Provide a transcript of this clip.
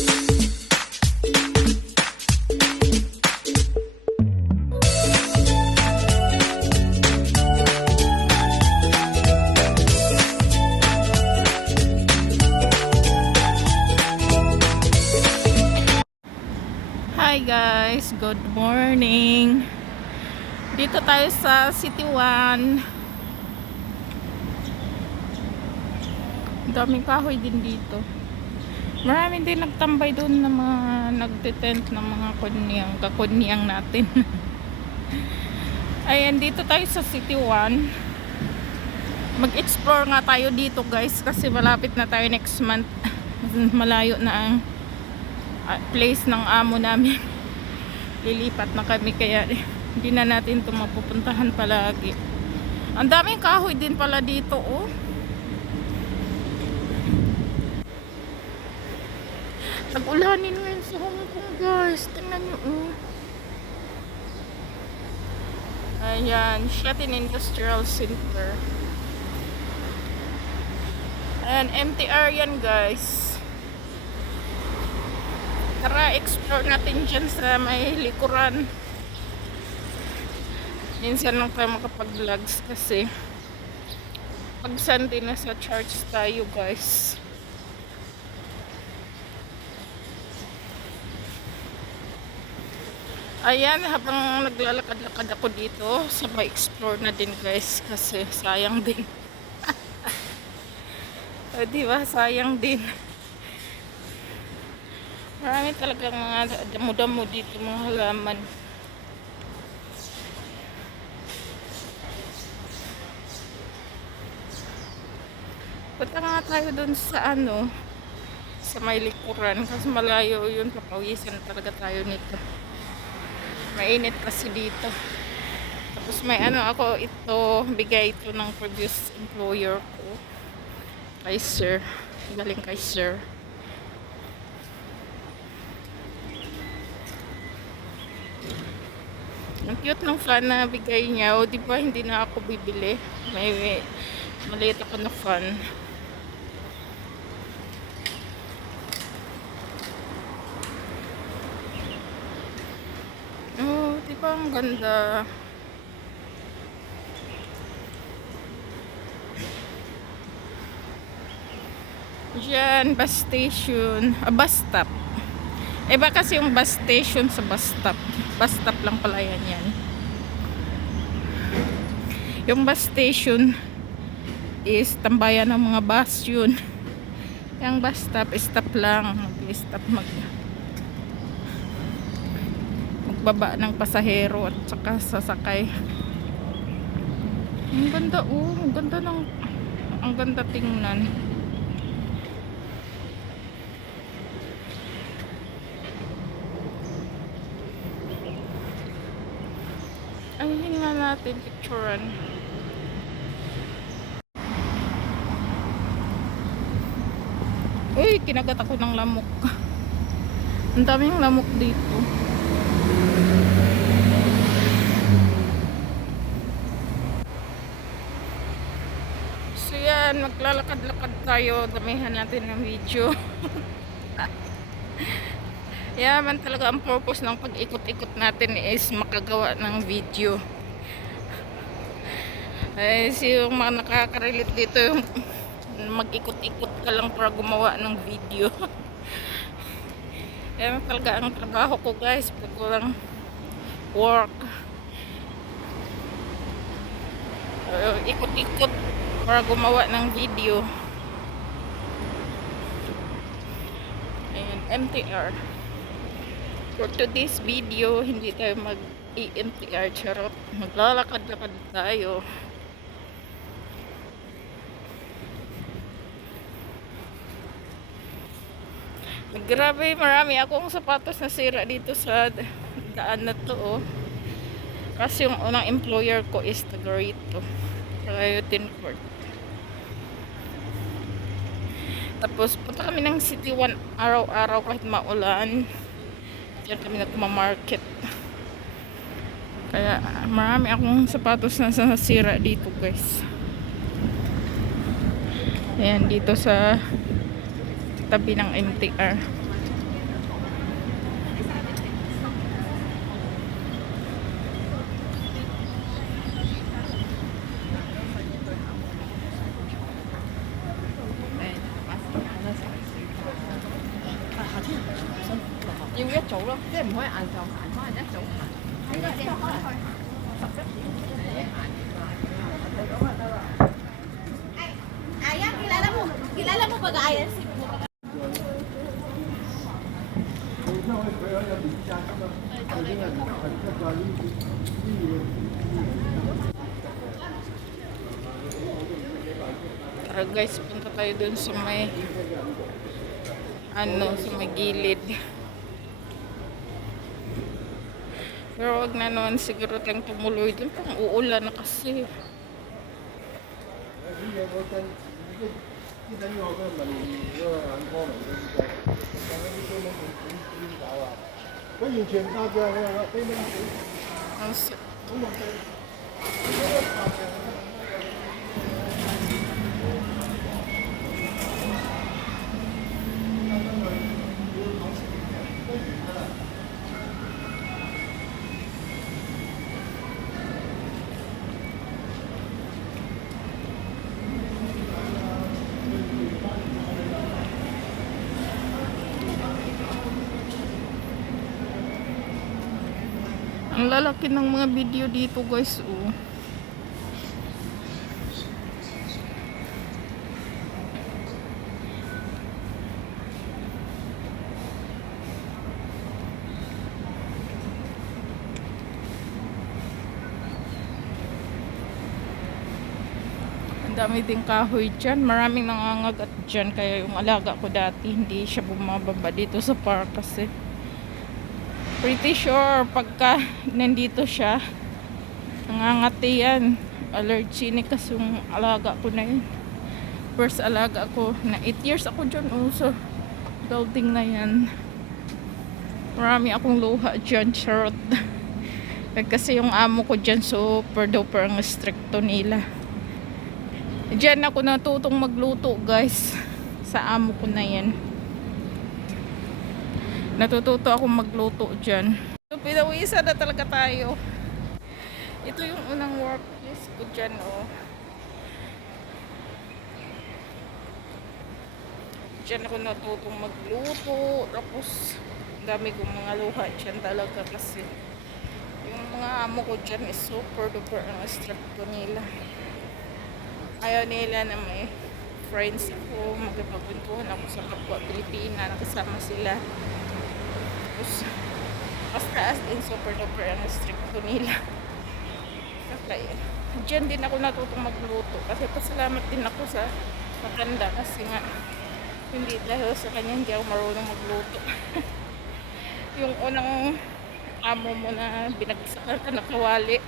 Hi guys, good morning. Dito tayo sa City 1. Daming kahoy din dito. Maraming din nagtambay doon na mga nagtitent ng mga kakunyang natin. Ayan, dito tayo sa City 1. Mag-explore nga tayo dito guys kasi malapit na tayo next month. Malayo na ang place ng amo namin. Lilipat na kami kaya hindi na natin ito mapupuntahan palagi. Ang daming kahoy din pala dito oh. Nag-ulanin ngayon sa Hong Kong guys. Tingnan nyo oh. Ayan, Shatin Industrial Center. Ayan, MTR yan guys. Tara, explore natin dyan sa may likuran. Minsan lang tayo makapag-vlogs kasi pag Sunday na sa church tayo guys. Ayan, habang naglalakad-lakad ako dito, sabay explore na din guys kasi sayang din. O, diba? Sayang din. Marami talagang mga damo-damo dito, mga halaman. Punta nga tayo dun sa sa may likuran kasi malayo yun, papawisan talaga tayo nito. Mainit kasi dito. Tapos may ako ito, bigay ito ng previous employer ko. Kay sir. Galing kay sir. Ang cute ng fan na bigay niya. O, di ba hindi na ako bibili. May maliit ako na fan. Oh, di ba ang ganda. Diyan, bus station. Bus stop. Iba kasi yung bus station sa bus stop. Bus stop lang pala yan. Yung bus station is tambayan ng mga bus yun. Yung bus stop, stop lang. Mag-stop magbaba ng pasahero at saka sasakay. Ang ganda oh. Ang ganda tingnan. Ayun nga natin picturean. Uy, kinagat ako ng lamok. Ang daming lamok dito. So yan, maglalakad-lakad tayo. Damihan natin ng video. Yaman talaga ang purpose ng pag-ikot-ikot natin is makagawa ng video. Ay, yung mga nakaka-relate dito, yung mag-ikot-ikot ka lang para gumawa ng video. Yaman talaga ang trabaho ko guys, pag walang work. Ikot-ikot para gumawa ng video. Ayan, MTR. For today's video, hindi tayo mag-MTR, charot. Maglalakad-lakad tayo. Grabe, marami akong sapatos na sira dito sa daan na to oh. Kasi yung unang employer ko is taga rito, Rayutin Court. Tapos punta kami ng City 1 araw-araw kahit maulan. Diyan kami nagmamarket. Kaya marami akong sapatos na nasira dito guys. Ayan, dito sa tabi ng MTR. 要一早咯，即係唔可以晏晝行，可能一早行。呢個先開去Ayah, kilala mo ba Ayah si Tara guys, punta tayo dun sa may sa may gilid. Pero wag na naman siguro tayong tumuloy dun. Pang uulan na kasi. Ang lalaki ng mga video dito guys, oh. Ang dami ding kahoy dyan. Maraming nangangagat dyan. Kaya yung alaga ko dati, hindi siya bumababa dito sa park kasi pretty sure pagka nandito siya nangangati yan. Allergenic kasi yung alaga ko na yun. First alaga ko na 8 years ako dyan. So building na yan. Marami akong luha dyan. Charot. Kasi yung amo ko dyan super duper ang stricto nila. Dyan ako natutong magluto guys. Sa amo ko na yan. Natututo akong magluto dyan. So, pinawisan na talaga tayo. Ito yung unang workplace ko dyan, oh. Dyan ako natutong magluto. Tapos, dami kong mga luha dyan talaga kasi yung mga amo ko dyan is super duper ang stricto nila. Ayaw nila na may friends ako. Magpapagpuntuhan ako sa kapwa Pilipina. Nakasama sila. Basta as in super duper ang stricto nila. Kaya dyan din ako natutong magluto kasi pasalamat din ako sa matanda kasi nga hindi dahil sa kanya hindi ako marunong magluto. Yung unang amo mo na binagsakan ka na kawali